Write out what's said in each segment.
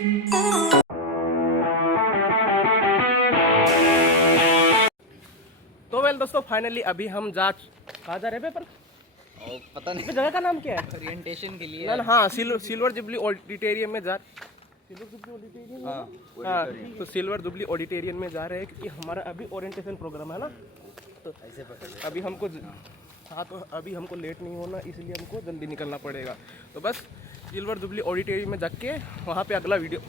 तो वेल दोस्तों, फाइनली अभी हम कहाँ जा रहे हैं पेपर? पता नहीं जगह का नाम क्या है? ओरिएंटेशन के लिए। ना हाँ, सिल्वर जुबली ऑडिटोरियम में सिल्वर जुबली ऑडिटोरियम। हाँ, तो सिल्वर जुबली ऑडिटोरियम में जा रहे हैं क्योंकि हमारा अभी ओरिएंटेशन प्रोग्राम है ना। तो ऐसे पकड़ अभी हमको तो अभी हमको लेट नहीं होना, इसलिए हमको जल्दी निकलना पड़ेगा। तो बस सिल्वर जुबली ऑडिटोरियम में जाके वहाँ पे अगला वीडियो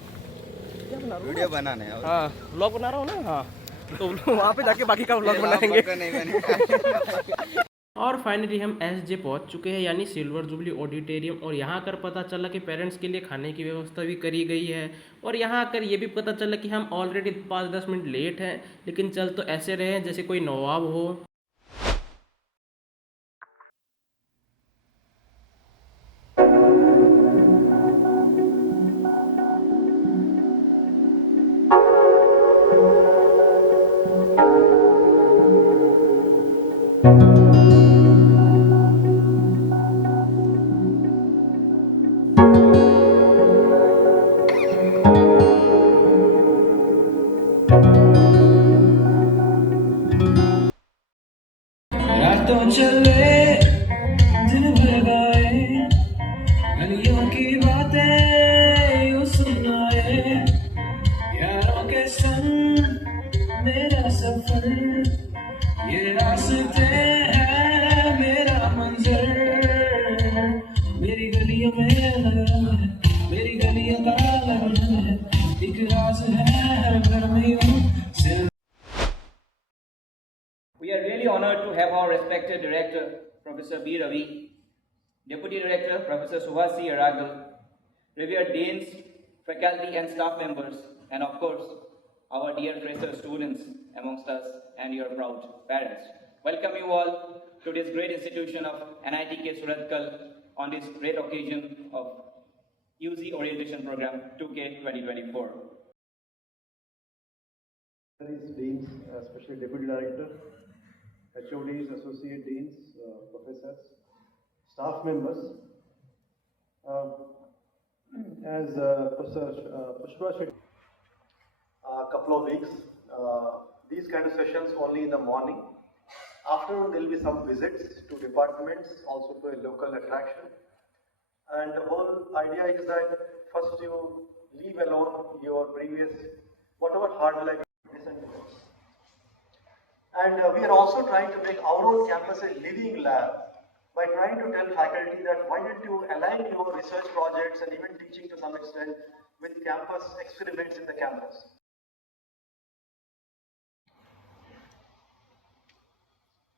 बनाने। हाँ, व्लॉग बना रहा हूँ ना। हाँ, तो वहाँ पे जाके बाकी का व्लॉग बनाएंगे। और फाइनली हम एसजे पहुंच चुके हैं, यानी सिल्वर जुबली ऑडिटोरियम। और यहाँ आकर पता चला कि पेरेंट्स के लिए खाने की व्यवस्था भी करी गई है। और यहाँ आकर ये भी पता चला कि हम ऑलरेडी 5-10 मिनट लेट हैं, लेकिन चल तो ऐसे रहे जैसे कोई नवाब हो। रातों चले दिन भर गाए, गलियों की बातें यूं सुनाए, यारों के संग मेरा सफर, ये रास्ते हैं मेरा मंजर। मेरी गलियों में लगा है, मेरी गलियों का लगा है, एक राज है हर घर में यूं सिर्फ। We are really honored to have our respected Director, Professor B. Ravi, Deputy Director, Professor Subhash Aragal, revered deans, faculty and staff members, and of course, our dear fresher students amongst us and your proud parents. Welcome you all to this great institution of NITK SURATHKAL on this great occasion of UG Orientation Program 2K 2024. Deans, especially Deputy Director, HODs, Associate Deans, Professors, staff members. As Professor Pushpa said, a couple of weeks, these kind of sessions only in the morning. Afternoon there will be some visits to departments, also to a local attraction. And the whole idea is that first you leave alone your previous, whatever hard life. And we are also trying to make our own campus a living lab by trying to tell faculty that why don't you align your research projects and even teaching to some extent with campus experiments in the campus.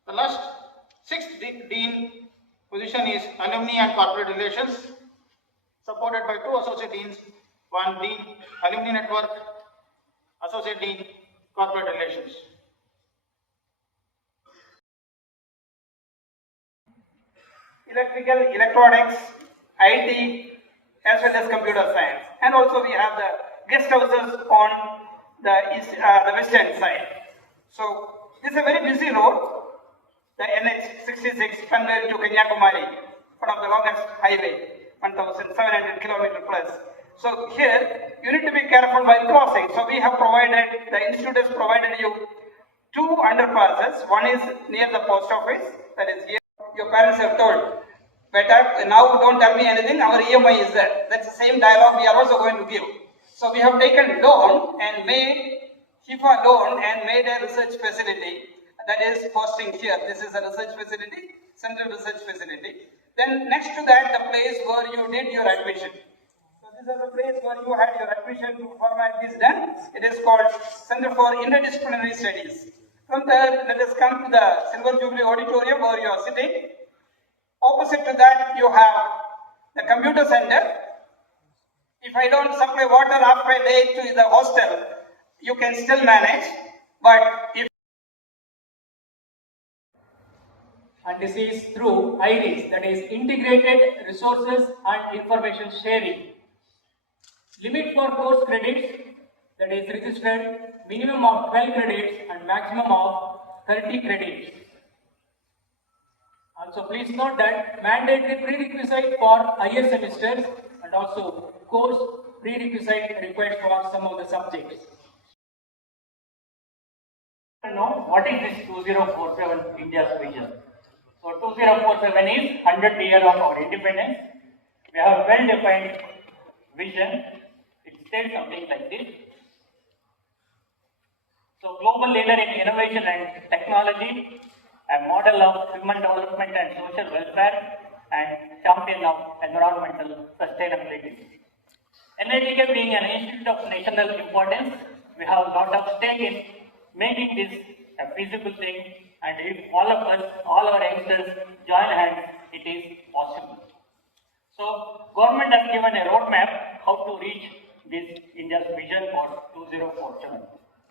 The last sixth dean position is Alumni and Corporate Relations, supported by 2 associate deans, 1 dean Alumni Network, associate dean Corporate Relations. Electrical, electronics, IT, as well as computer science, and also we have the guest houses on the western side. So this is a very busy road, the NH 66 Panvel to Kanyakumari, one of the longest highway, 1,700 kilometers plus. So here you need to be careful while crossing. So we have provided, the institute has provided you 2 underpasses. One is near the post office, that is here. Your parents have told, better now don't tell me anything, our EMI is there. That's the same dialogue we are also going to give. So we have taken loan and made HIFA loan and made a research facility that is hosting here. This is a research facility, central research facility. Then next to that, the place where you did your admission. So this is the place where you had your admission format is done. It is called Center for Interdisciplinary Studies. From there, let us come to the Silver Jubilee Auditorium where you are sitting. Opposite to that, you have the computer center. If I don't supply water after a day to the hostel, you can still manage. But if and this is through IDs, that is Integrated Resources and Information Sharing. Limit for course credits, that is registered minimum of 12 credits and maximum of 30 credits. Also please note that mandatory prerequisite for higher semesters and also course prerequisite required for some of the subjects. Know what is this 2047 India's vision? So 2047 is 100th year of our independence. We have a well-defined vision. It states something like this. So global leader in innovation and technology, a model of human development and social welfare, and champion of environmental sustainability. NITK being an institute of national importance, we have a lot of stake in making this a feasible thing, and if all of us, all our youngsters join hands, it is possible. So, government has given a roadmap how to reach this India's vision for 2047.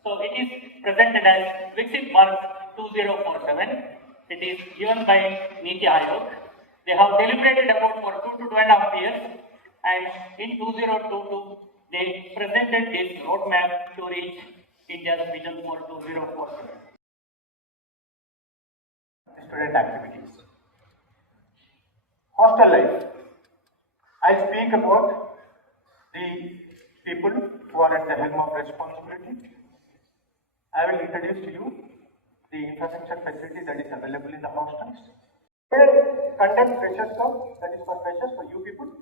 So, it is presented as Viksit Bharat 2047. It is given by NITI Aayog. They have deliberated about for 2 to 2.5 years, and in 2022, they presented this roadmap to reach India's vision for 2047. Student activities. Hostel life. I speak about the people who are at the helm of responsibility. I will introduce to you the infrastructure facility that is available in the hostels. Conduct freshers club, that is for freshers, for you people,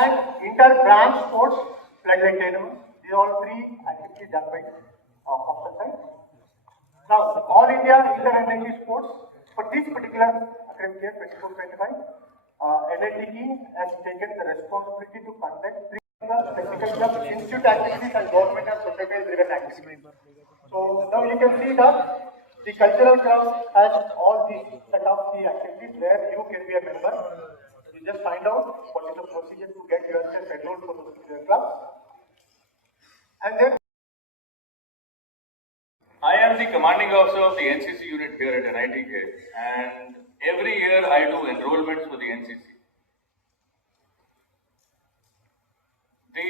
and inter-branch sports, floodlight tournaments. These are all three activities done by hostel side. Now, all India inter-NIT sports for this particular academic year 24-25, NITK has taken the responsibility to conduct three technical clubs, institute activities, and government and society-driven activities. So now you can see that the cultural club has all these set of the activities where you can be a member. You just find out what is the procedure to get yourself enrolled for the particular club. And then I am the commanding officer of the NCC unit here at NITK, and every year I do enrollments for the NCC. The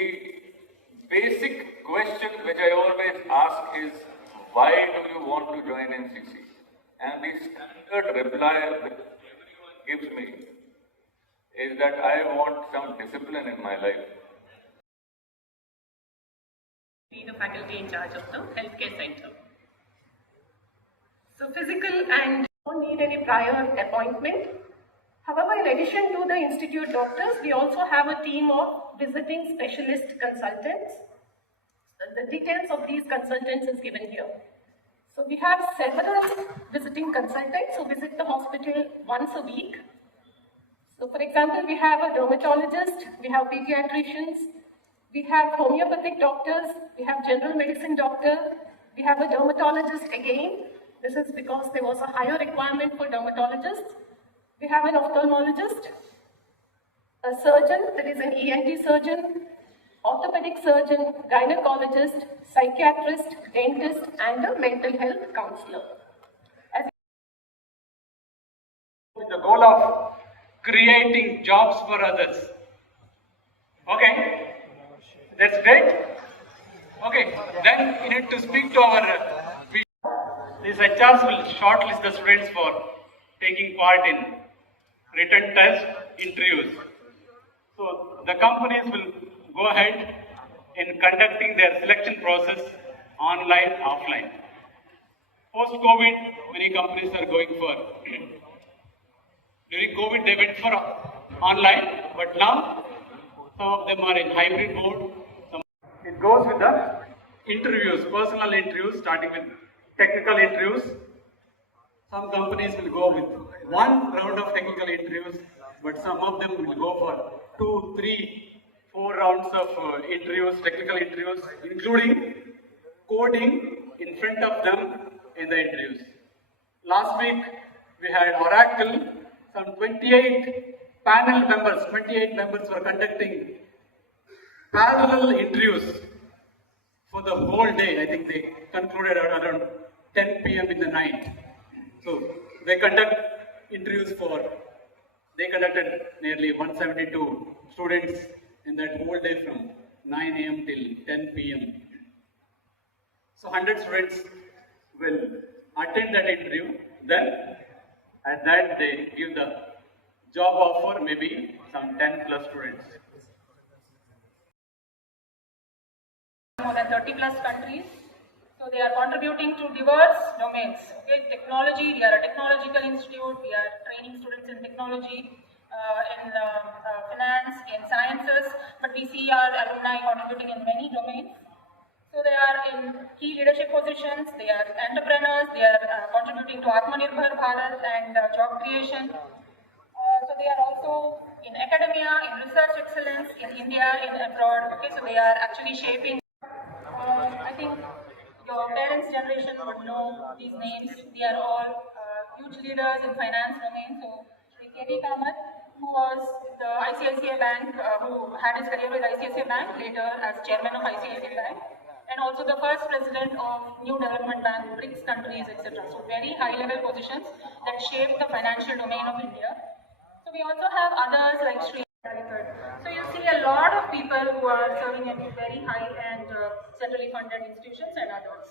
basic question which I always ask is, why do you want to join NCC? And the standard reply that everyone gives me is that I want some discipline in my life. Be the faculty in charge of the healthcare center. So physical and don't need any prior appointment. However, in addition to the institute doctors, we also have a team of visiting specialist consultants. The details of these consultants is given here. So we have several visiting consultants who visit the hospital once a week. So for example, we have a dermatologist, we have pediatricians, we have homeopathic doctors, we have general medicine doctor, we have a dermatologist again. This is because there was a higher requirement for dermatologists. We have an ophthalmologist, a surgeon, that is an ENT surgeon, orthopedic surgeon, gynecologist, psychiatrist, dentist, and a mental health counselor. With the goal of creating jobs for others. Okay, that's great. Okay, then we need to speak to our these HRs will shortlist the students for taking part in written test interviews. So the companies will go ahead in conducting their selection process online, offline. Post-COVID, many companies are going for. During COVID, they went for online, but now some of them are in hybrid mode. It goes with the interviews, personal interviews, starting with technical interviews. Some companies will go with one round of technical interviews, but some of them will go for 2, 3, 4 rounds of interviews, technical interviews, including coding in front of them in the interviews. Last week, we had Oracle, some 28 panel members, 28 members were conducting parallel interviews for the whole day. I think they concluded at around 10 p.m. in the night. So they conducted nearly 172 students in that whole day from 9 a.m. till 10 p.m. So 100 students will attend that interview. Then at that they give the job offer, maybe some 10 plus students. more than 30 plus countries. So they are contributing to diverse domains. Okay, technology, we are a technological institute, we are training students in technology, in finance, in sciences, but we see our alumni contributing in many domains. So they are in key leadership positions, they are entrepreneurs, they are contributing to Atmanirbhar Bharat and job creation. So they are also in academia, in research excellence, in India, in abroad. Okay, so they are actually shaping. I think your parents' generation would know these names. They are all huge leaders in finance domain. So K.V. Kamath, who was the ICICI Bank, who had his career with ICICI Bank, later as chairman of ICICI Bank, and also the first president of New Development Bank, BRICS countries, etc. So very high-level positions that shape the financial domain of India. So we also have others like Sri. So you see a lot of people who are serving in very high and centrally funded institutions and others.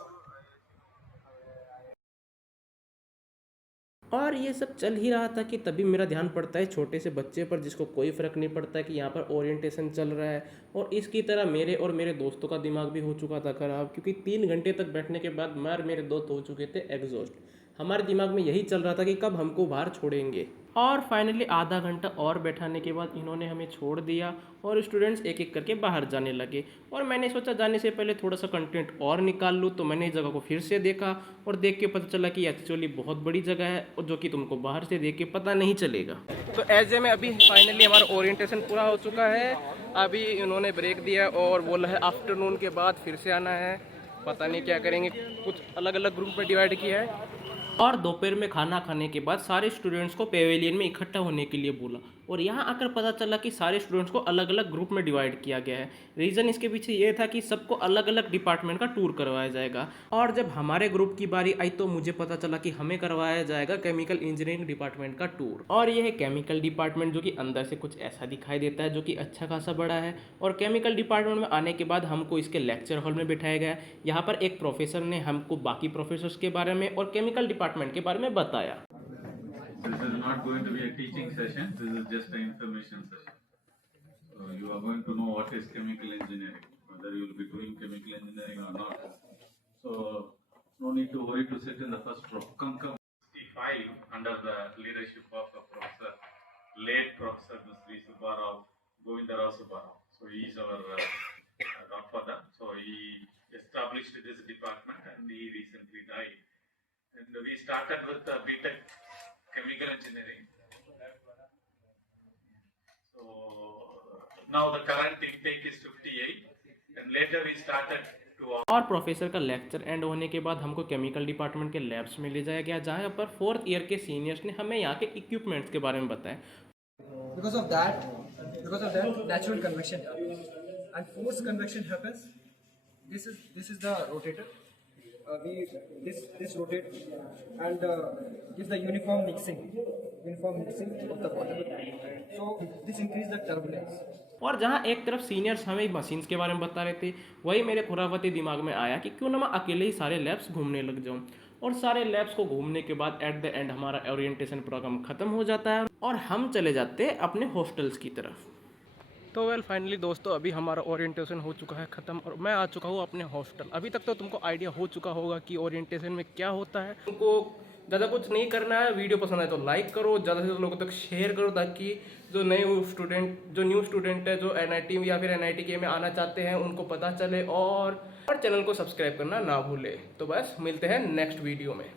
और ये सब चल ही रहा था कि तभी मेरा ध्यान पड़ता है छोटे से बच्चे पर जिसको कोई फ़र्क नहीं पड़ता कि यहाँ पर ओरिएंटेशन चल रहा है। और इसकी तरह मेरे और मेरे दोस्तों का दिमाग भी हो चुका था खराब, क्योंकि 3 घंटे तक बैठने के बाद मैं और मेरे दोस्त हो चुके थे एग्जॉस्ट। हमारे दिमाग में यही चल रहा था कि कब हमको बाहर छोड़ेंगे। और फाइनली आधा घंटा और बैठाने के बाद इन्होंने हमें छोड़ दिया और स्टूडेंट्स एक एक करके बाहर जाने लगे। और मैंने सोचा जाने से पहले थोड़ा सा कंटेंट और निकाल लूँ, तो मैंने इस जगह को फिर से देखा और देख के पता चला कि एक्चुअली बहुत बड़ी जगह है और जो कि तुमको बाहर से देख के पता नहीं चलेगा। तो ऐसे में अभी फाइनली हमारा ओरिएंटेशन पूरा हो चुका है। अभी इन्होंने ब्रेक दिया और बोला है आफ्टरनून के बाद फिर से आना है। पता नहीं क्या करेंगे, कुछ अलग अलग ग्रुप में डिवाइड किया है। और दोपहर में खाना खाने के बाद सारे स्टूडेंट्स को पेवेलियन में इकट्ठा होने के लिए बोला और यहाँ आकर पता चला कि सारे स्टूडेंट्स को अलग अलग ग्रुप में डिवाइड किया गया है। रीज़न इसके पीछे ये था कि सबको अलग अलग डिपार्टमेंट का टूर करवाया जाएगा। और जब हमारे ग्रुप की बारी आई तो मुझे पता चला कि हमें करवाया जाएगा केमिकल इंजीनियरिंग डिपार्टमेंट का टूर। और यह है केमिकल डिपार्टमेंट, जो कि अंदर से कुछ ऐसा दिखाई देता है, जो कि अच्छा खासा बड़ा है। और केमिकल डिपार्टमेंट में आने के बाद हमको इसके लेक्चर हॉल में बिठाया गया। यहाँ पर एक प्रोफेसर ने हमको बाकी प्रोफेसर्स के बारे में और केमिकल डिपार्टमेंट के बारे में बताया। This is not going to be a teaching session, this is just an information session. So you are going to know what is chemical engineering, whether you will be doing chemical engineering or not. So no need to worry to sit in the first row. Come. 65 under the leadership of a professor, late Professor Sri Subbarao, Govindarao Subbarao. So he is our godfather. So he established this department and he recently died. And we started with BTech chemical engineering. So now the current intake is 58 and later we started to. और professor का lecture and होने के बाद हमको chemical department के labs में ले जाया गया, जहाँ पर 4th ईयर के सीनियर्स ने हमें यहाँ के इक्विपमेंट्स के बारे में बताया। Because of that natural convection happens and forced convection happens. This is the rotator. This rotate and gives the uniform mixing of the water. So this increases the turbulence. और जहाँ एक तरफ सीनियर्स हमें machines के बारे में बता रहे थे, वही मेरे खुराफती दिमाग में आया कि क्यों ना मैं अकेले ही सारे लैब्स घूमने लग जाऊँ। और सारे लैब्स को घूमने के बाद एट द एंड हमारा ओरिएंटेशन प्रोग्राम ख़त्म हो जाता है और हम चले जाते हैं अपने हॉस्टल्स की तरफ। तो वेल फाइनली दोस्तों, अभी हमारा ओरिएंटेशन हो चुका है ख़त्म और मैं आ चुका हूँ अपने हॉस्टल। अभी तक तो तुमको आइडिया हो चुका होगा कि ओरिएंटेशन में क्या होता है। तुमको ज़्यादा कुछ नहीं करना है, वीडियो पसंद आए तो लाइक करो, ज़्यादा से ज़्यादा लोगों तक शेयर करो, ताकि जो न्यू स्टूडेंट है जो NIT या फिर NITK में आना चाहते हैं उनको पता चले। और चैनल को सब्सक्राइब करना ना भूले। तो बस मिलते हैं नेक्स्ट वीडियो में।